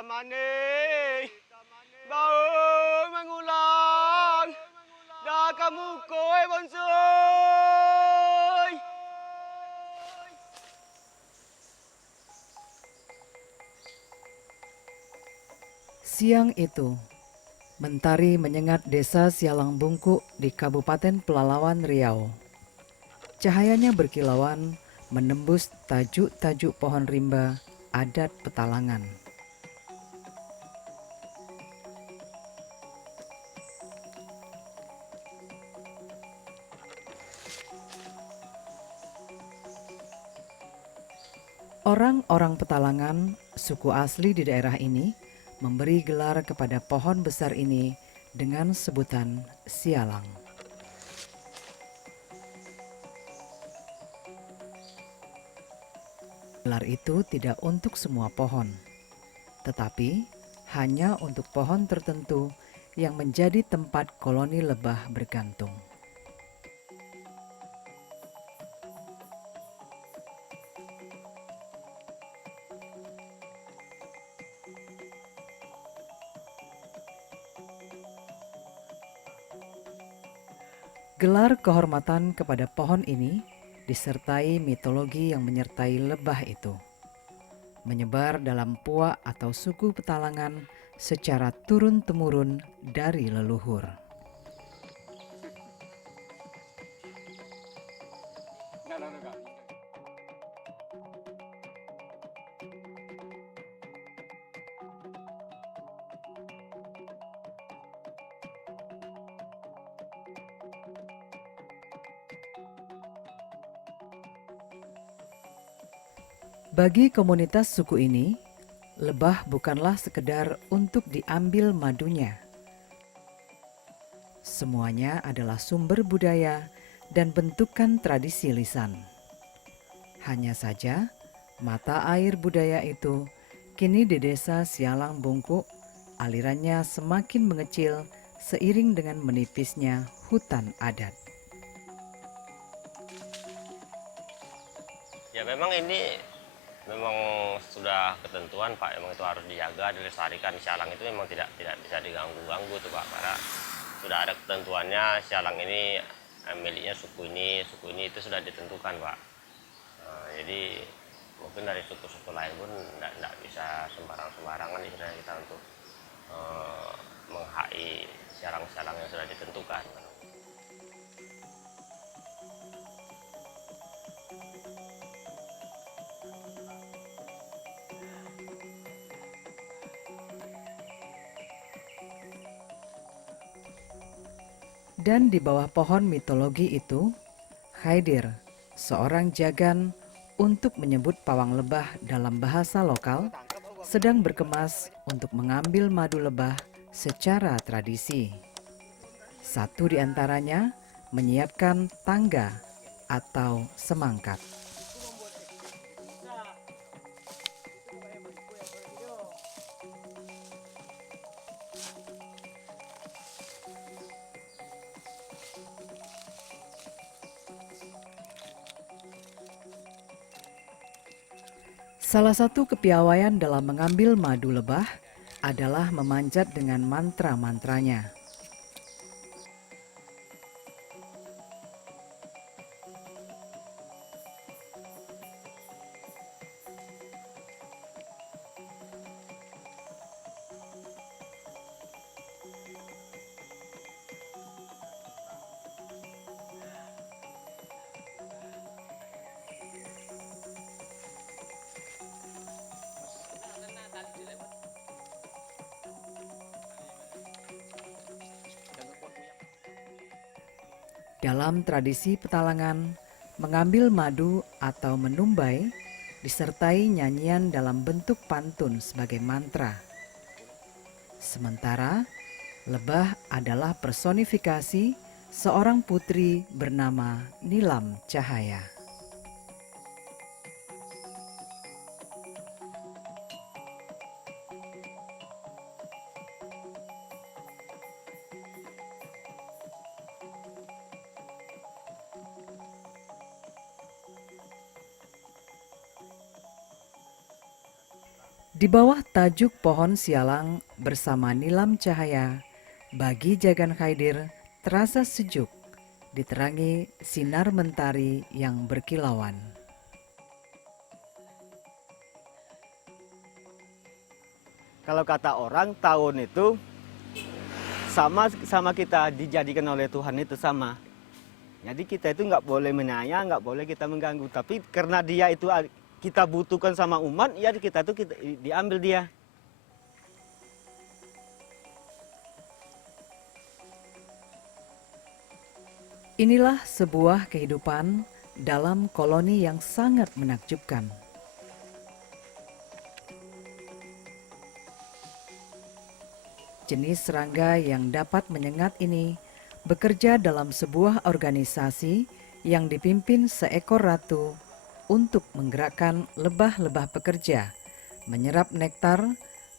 tamane bau mengulang dah kamu koe bonsoi. Siang itu, mentari menyengat desa Sialang Bungkuk di Kabupaten Pelalawan Riau. Cahayanya berkilauan menembus tajuk-tajuk pohon rimba adat Petalangan. Orang-orang Petalangan, suku asli di daerah ini, memberi gelar kepada pohon besar ini dengan sebutan Sialang. Gelar itu tidak untuk semua pohon, tetapi hanya untuk pohon tertentu yang menjadi tempat koloni lebah bergantung. Gelar kehormatan kepada pohon ini disertai mitologi yang menyertai lebah itu. Menyebar dalam puak atau suku Petalangan secara turun-temurun dari leluhur. Bagi komunitas suku ini, lebah bukanlah sekedar untuk diambil madunya. Semuanya adalah sumber budaya dan bentukan tradisi lisan. Hanya saja, mata air budaya itu kini di desa Sialang Bungkuk, alirannya semakin mengecil seiring dengan menipisnya hutan adat. Ya memang ini memang sudah ketentuan Pak, memang itu harus dijaga, dilestarikan. Sialang itu memang tidak bisa diganggu-ganggu tuh Pak, karena sudah ada ketentuannya. Sialang ini miliknya suku ini itu sudah ditentukan Pak. Jadi mungkin dari suku-suku lain pun tidak bisa sembarangan istilahnya kita untuk menghai sialang-sialang yang sudah ditentukan. Dan di bawah pohon mitologi itu, Khaidir, seorang jagan untuk menyebut pawang lebah dalam bahasa lokal, sedang berkemas untuk mengambil madu lebah secara tradisi. Satu di antaranya menyiapkan tangga atau semangkat. Salah satu kepiawaian dalam mengambil madu lebah adalah memanjat dengan mantra-mantranya. Dalam tradisi Petalangan, mengambil madu atau menumbai disertai nyanyian dalam bentuk pantun sebagai mantra. Sementara, lebah adalah personifikasi seorang putri bernama Nilam Cahaya. Di bawah tajuk pohon sialang bersama nilam cahaya, bagi Jagan Khaidir terasa sejuk, diterangi sinar mentari yang berkilauan. Kalau kata orang, tahun itu sama kita dijadikan oleh Tuhan itu sama. Jadi kita itu nggak boleh menyayang, nggak boleh kita mengganggu. Tapi karena dia itu kita butuhkan sama umat, ya kita diambil dia. Inilah sebuah kehidupan dalam koloni yang sangat menakjubkan. Jenis serangga yang dapat menyengat ini bekerja dalam sebuah organisasi yang dipimpin seekor ratu untuk menggerakkan lebah-lebah pekerja menyerap nektar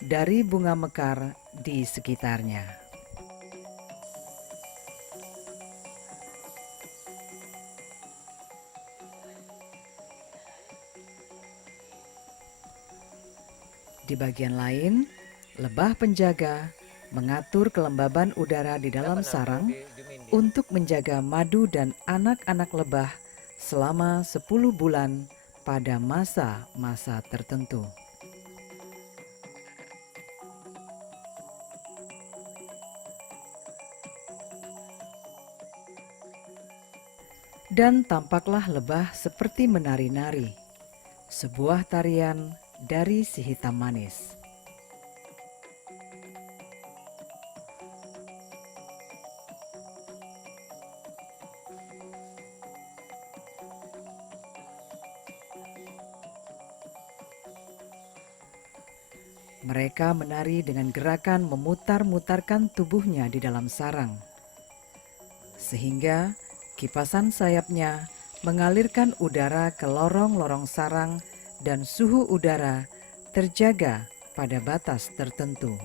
dari bunga mekar di sekitarnya. Di bagian lain, lebah penjaga mengatur kelembaban udara di dalam sarang untuk menjaga madu dan anak-anak lebah selama 10 bulan pada masa-masa tertentu. Dan tampaklah lebah seperti menari-nari, sebuah tarian dari si hitam manis. Mereka menari dengan gerakan memutar-mutarkan tubuhnya di dalam sarang, sehingga kipasan sayapnya mengalirkan udara ke lorong-lorong sarang dan suhu udara terjaga pada batas tertentu.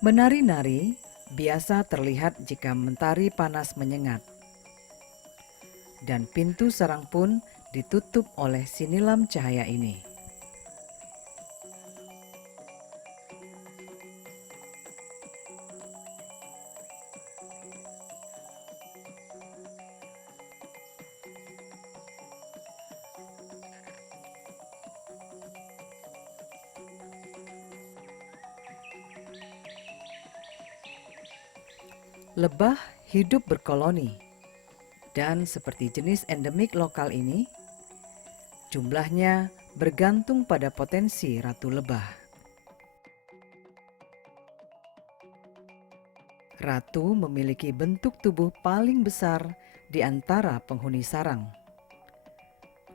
Menari-nari biasa terlihat jika mentari panas menyengat. Dan pintu sarang pun ditutup oleh sinilam cahaya ini. Lebah hidup berkoloni, dan seperti jenis endemik lokal ini, jumlahnya bergantung pada potensi ratu lebah. Ratu memiliki bentuk tubuh paling besar di antara penghuni sarang,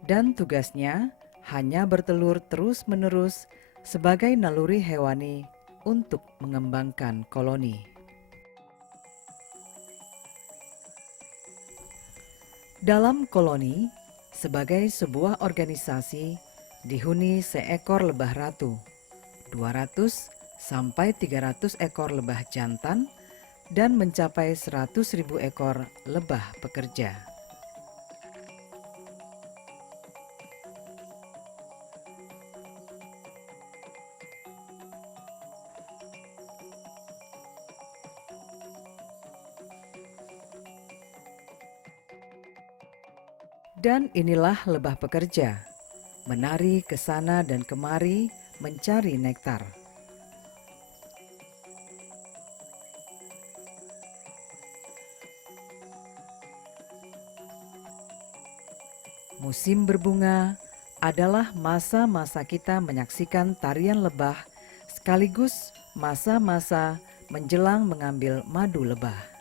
dan tugasnya hanya bertelur terus-menerus sebagai naluri hewani untuk mengembangkan koloni. Dalam koloni, sebagai sebuah organisasi, dihuni seekor lebah ratu, 200 sampai 300 ekor lebah jantan, dan mencapai 100.000 ekor lebah pekerja. Dan inilah lebah pekerja, menari ke sana dan kemari mencari nektar. Musim berbunga adalah masa-masa kita menyaksikan tarian lebah, sekaligus masa-masa menjelang mengambil madu lebah.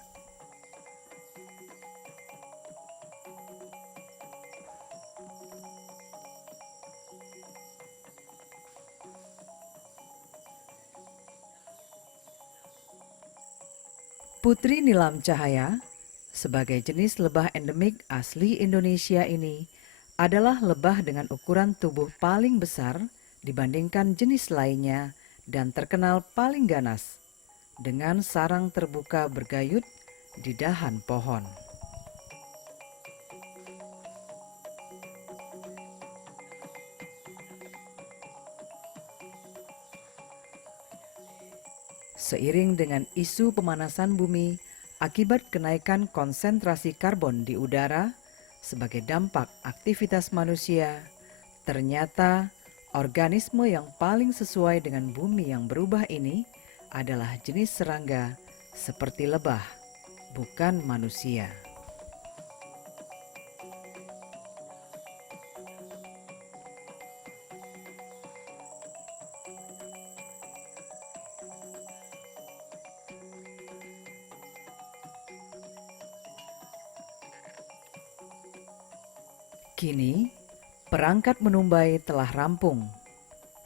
Putri nilam cahaya, sebagai jenis lebah endemik asli Indonesia ini, adalah lebah dengan ukuran tubuh paling besar dibandingkan jenis lainnya dan terkenal paling ganas dengan sarang terbuka bergayut di dahan pohon. Seiring dengan isu pemanasan bumi akibat kenaikan konsentrasi karbon di udara sebagai dampak aktivitas manusia, ternyata organisme yang paling sesuai dengan bumi yang berubah ini adalah jenis serangga seperti lebah, bukan manusia. Kini, perangkat menumbai telah rampung,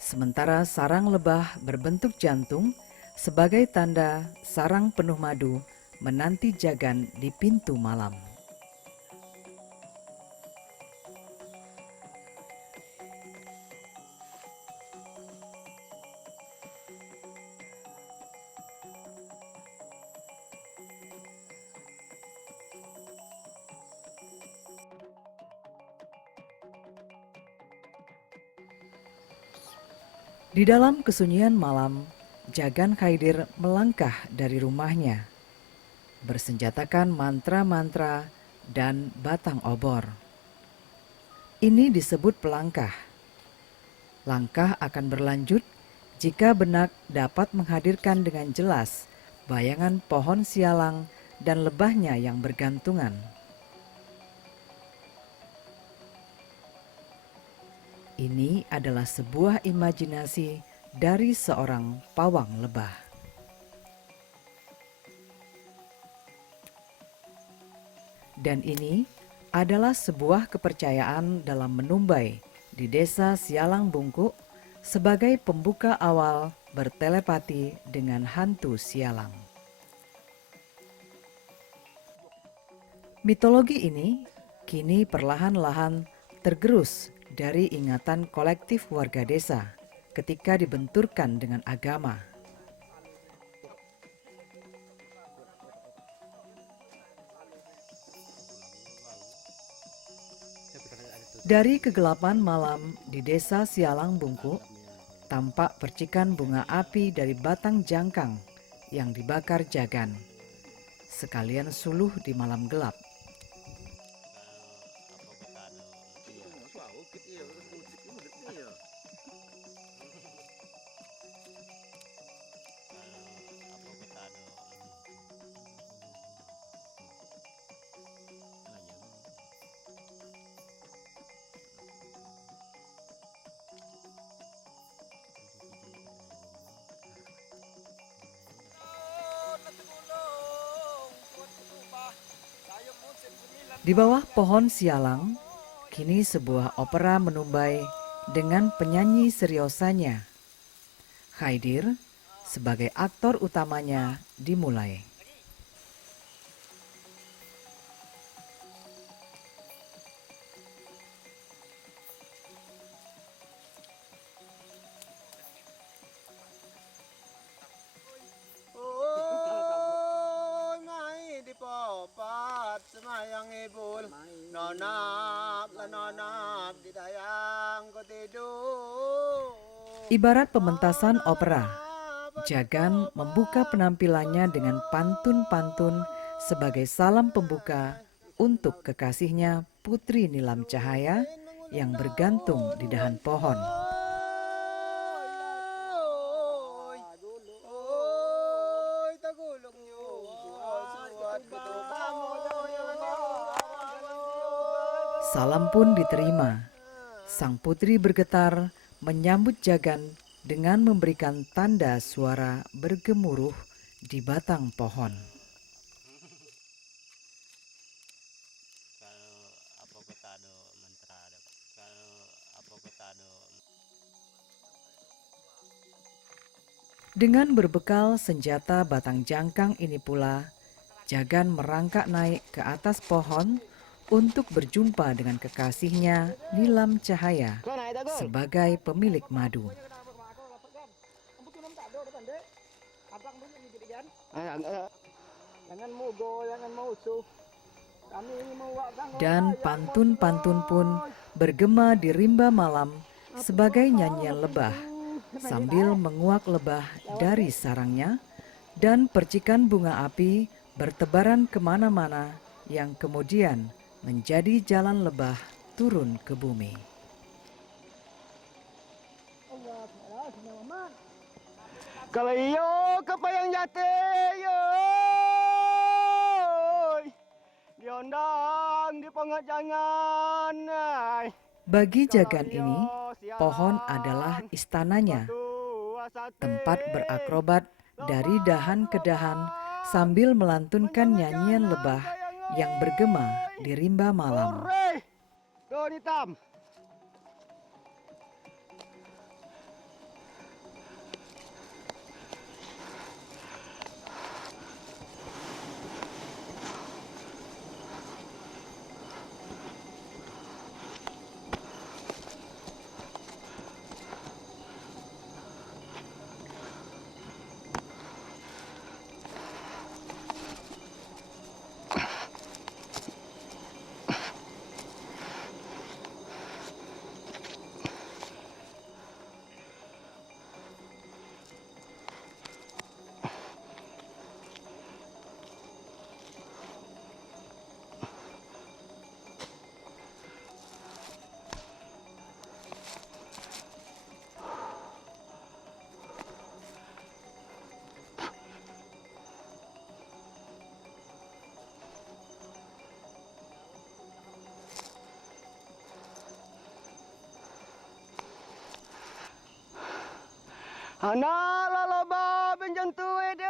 sementara sarang lebah berbentuk jantung sebagai tanda sarang penuh madu menanti jagan di pintu malam. Di dalam kesunyian malam, Jagan Khaidir melangkah dari rumahnya, bersenjatakan mantra-mantra dan batang obor. Ini disebut pelangkah. Langkah akan berlanjut jika benak dapat menghadirkan dengan jelas bayangan pohon sialang dan lebahnya yang bergantungan. Ini adalah sebuah imajinasi dari seorang pawang lebah. Dan ini adalah sebuah kepercayaan dalam menumbai di desa Sialang Bungkuk sebagai pembuka awal bertelepati dengan hantu sialang. Mitologi ini kini perlahan-lahan tergerus dari ingatan kolektif warga desa ketika dibenturkan dengan agama. Dari kegelapan malam di desa Sialang Bungkuk, tampak percikan bunga api dari batang jangkang yang dibakar Jagan, sekalian suluh di malam gelap. Di bawah pohon sialang, kini sebuah opera menumbai dengan penyanyi seriosanya. Khaidir sebagai aktor utamanya dimulai. Semayang ibul, nonap la nonap di dayang ko tidur. Ibarat pementasan opera, Jagan membuka penampilannya dengan pantun-pantun sebagai salam pembuka untuk kekasihnya Putri Nilam Cahaya yang bergantung di dahan pohon. Salam pun diterima. Sang putri bergetar menyambut Jagan dengan memberikan tanda suara bergemuruh di batang pohon. Dengan berbekal senjata batang jangkang ini pula, Jagan merangkak naik ke atas pohon untuk berjumpa dengan kekasihnya Nilam Cahaya sebagai pemilik madu. Jangan mugo, jangan musuh. Kami ini mewakkan Dan pantun-pantun pun bergema di rimba malam sebagai nyanyian lebah, sambil menguak lebah dari sarangnya, dan percikan bunga api bertebaran kemana-mana yang kemudian menjadi jalan lebah turun ke bumi. kalau iyo kepayang jati yo diondang di pengajangan. Bagi Jagan ini, pohon adalah istananya, tempat berakrobat dari dahan ke dahan sambil melantunkan nyanyian lebah yang bergema di rimba malam. Daun hitam. Anak lalaba benjentu ede.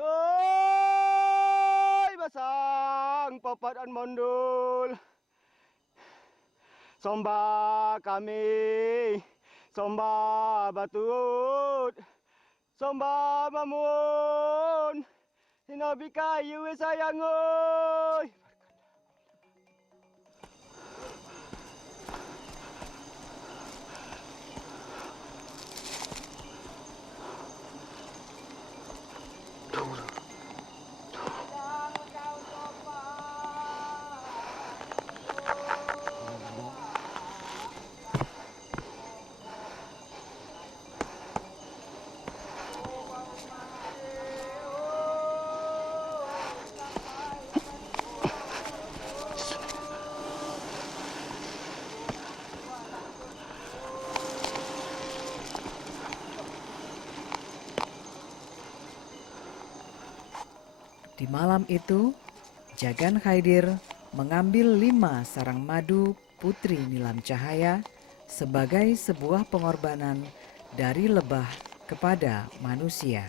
Hoi basang papadan mondul. Somba kami, somba batut, somba mamun. Hinabi kayu sayang oi. Di malam itu, Jagan Khaidir mengambil 5 sarang madu putri nilam cahaya sebagai sebuah pengorbanan dari lebah kepada manusia.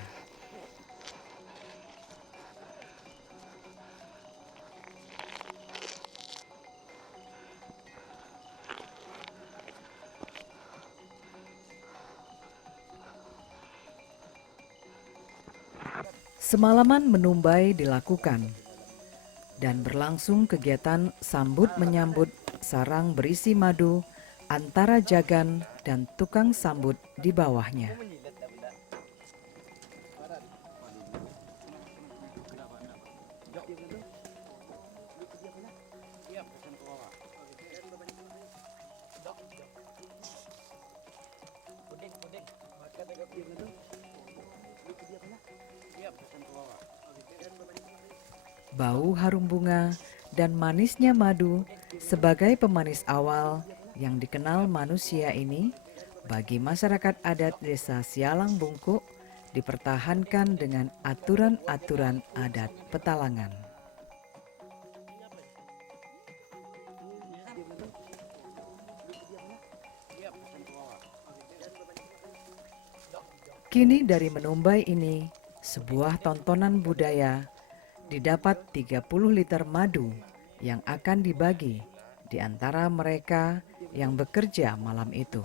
Semalaman menumbai dilakukan dan berlangsung kegiatan sambut menyambut sarang berisi madu antara Jagan dan tukang sambut di bawahnya. Bau harum bunga dan manisnya madu sebagai pemanis awal yang dikenal manusia ini bagi masyarakat adat desa Sialang Bungkuk dipertahankan dengan aturan-aturan adat Petalangan. Kini dari menumbai ini, sebuah tontonan budaya, didapat 30 liter madu yang akan dibagi di antara mereka yang bekerja malam itu.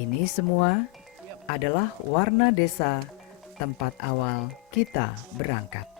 Ini semua adalah warna desa tempat awal kita berangkat.